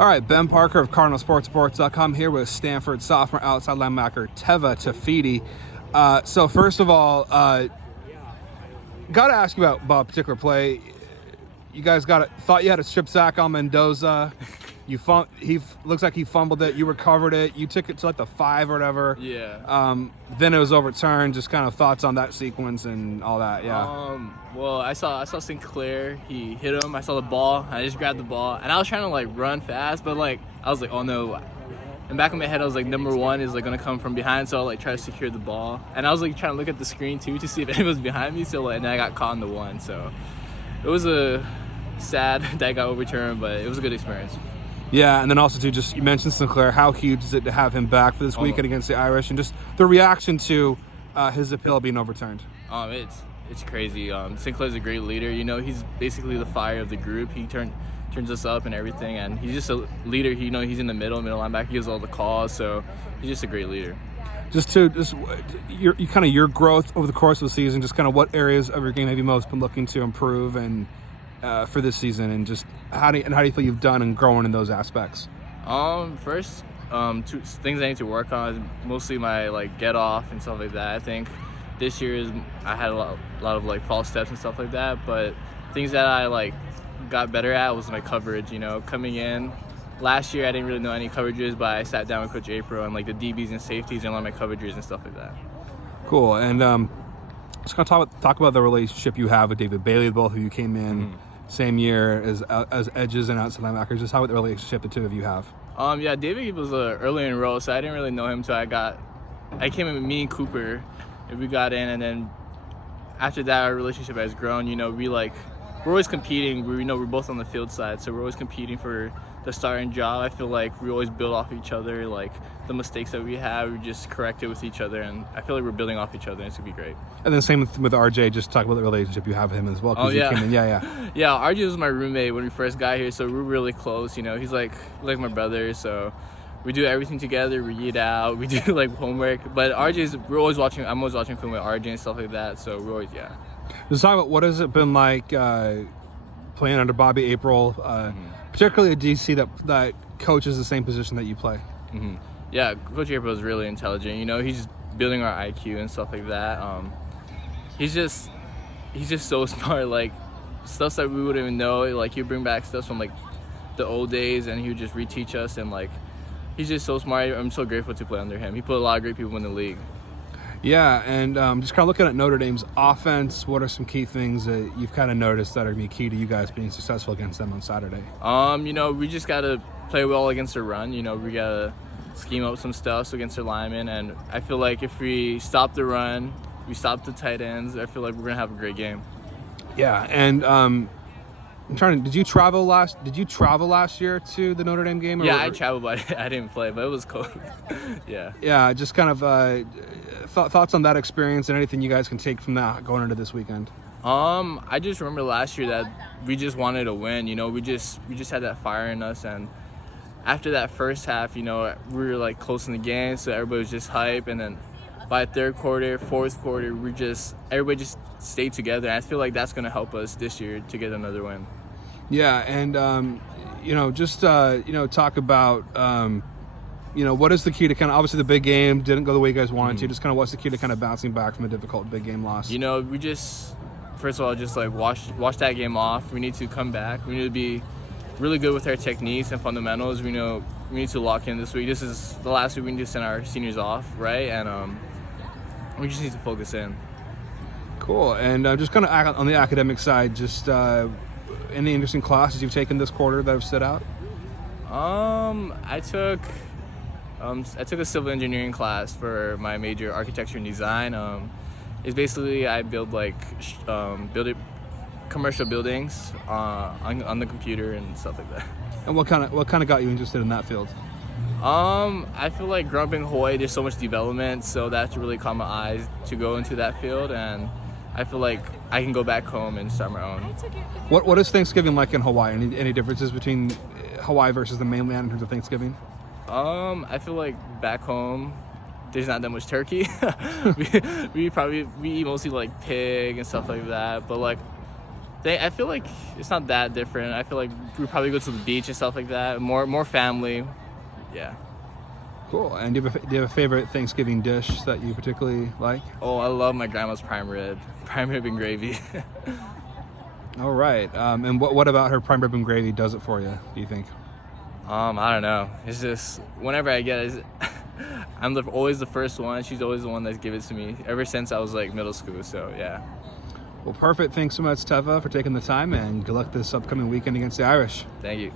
All right, Ben Parker of CardinalSportsReports.com here with Stanford sophomore outside linebacker Teva Tafiti. So first of all, got to ask you about a particular play. You guys thought you had a strip sack on Mendoza. He looks like he fumbled it. You recovered it. You took it to like the 5 or whatever. Yeah. Then it was overturned. Just kind of thoughts on that sequence and all that. Yeah. Well, I saw Sinclair. He hit him. I saw the ball. I just grabbed the ball, and I was trying to like run fast, but like I was like, oh no. And back in my head, I was like, number 1 is like gonna come from behind, so I'll like try to secure the ball. And I was like trying to look at the screen too to see if anyone was behind me. So and then I got caught in the 1. So it was sad that got overturned, but it was a good experience. Yeah, and then also too, just you mentioned Sinclair. How huge is it to have him back for this weekend against the Irish, and just the reaction to his appeal being overturned? It's crazy. Sinclair's a great leader. You know, he's basically the fire of the group. He turns us up and everything, and he's just a leader. You know, he's in the middle linebacker. He gives all the calls, so he's just a great leader. Just your growth over the course of the season. Just kind of what areas of your game have you most been looking to improve and for this season, and just how do you feel you've done and grown in those aspects? First, 2 things I need to work on is mostly my like get off and stuff like that. I think this year I had a lot of like false steps and stuff like that, but things that I like got better at was my coverage. You know, coming in last year I didn't really know any coverages, but I sat down with Coach April and like the DBs and safeties and learned my coverages and stuff like that. Cool. And just gonna talk about the relationship you have with David Bailey. Both of you came in same year as edges and outside linebackers. Just how the relationship the two of you have. Yeah, David was early in row, so I didn't really know him until I came in with me and Cooper, and we got in, and then after that our relationship has grown. You know, we're always competing. We're both on the field side, so we're always competing for the starting job. I feel like we always build off each other. Like the mistakes that we have, we just correct it with each other, and I feel like we're building off each other, and it's gonna be great. And then same with RJ. Just talk about the relationship you have with him as well. Oh yeah. You came in. Yeah. Yeah, RJ was my roommate when we first got here, so we're really close. You know, he's like my brother, so we do everything together. We eat out, we do like homework. But I'm always watching film with RJ and stuff like that. So we're always Just talk about what has it been like playing under Bobby April, particularly at DC that coaches the same position that you play. Yeah, Coach April is really intelligent. You know, he's building our IQ and stuff like that. He's just so smart. Like stuff that we wouldn't even know. Like he'd bring back stuff from like the old days, and he would just reteach us. And like he's just so smart. I'm so grateful to play under him. He put a lot of great people in the league. Yeah, and just kind of looking at Notre Dame's offense, what are some key things that you've kind of noticed that are going to be key to you guys being successful against them on Saturday? You know, we just got to play well against the run. You know, we got to scheme up some stuff against their linemen, and I feel like if we stop the run, we stop the tight ends, I feel like we're going to have a great game. Yeah, and did you travel last year to the Notre Dame game? Yeah, I traveled, but I didn't play, but it was cool. Yeah. Yeah, just kind of thoughts on that experience and anything you guys can take from that going into this weekend. I just remember last year that we just wanted to win. You know, we just had that fire in us, and after that first half, you know, we were like close in the game, so everybody was just hype, and then by third quarter, fourth quarter, everybody just stayed together, and I feel like that's going to help us this year to get another win. Yeah, and talk about what is the key to kind of, obviously the big game didn't go the way you guys wanted to. Just kind of what's the key to kind of bouncing back from a difficult big game loss? You know, we just first of all just like wash that game off. We need to come back. We need to be really good with our techniques and fundamentals. We know we need to lock in this week. This is the last week we need to send our seniors off, right? And we just need to focus in. Cool. And just kind of on the academic side, just any interesting classes you've taken this quarter that have stood out? I took a civil engineering class for my major, architecture and design. It's basically I build commercial buildings on the computer and stuff like that. And what kind of got you interested in that field? I feel like growing up in Hawaii, there's so much development, so that's really caught my eyes to go into that field, and I feel like I can go back home and start my own. What is Thanksgiving like in Hawaii? Any differences between Hawaii versus the mainland in terms of Thanksgiving? I feel like back home, there's not that much turkey. we eat mostly like pig and stuff like that. But like I feel like it's not that different. I feel like we probably go to the beach and stuff like that. More family. Yeah. Cool. And do you have a favorite Thanksgiving dish that you particularly like? Oh, I love my grandma's prime rib and gravy. All right. And what about her prime rib and gravy does it for you, do you think? I don't know. It's just whenever I get it, I'm always the first one. She's always the one that gives it to me ever since I was like middle school. So yeah. Well, perfect. Thanks so much, Teva, for taking the time, and good luck this upcoming weekend against the Irish. Thank you.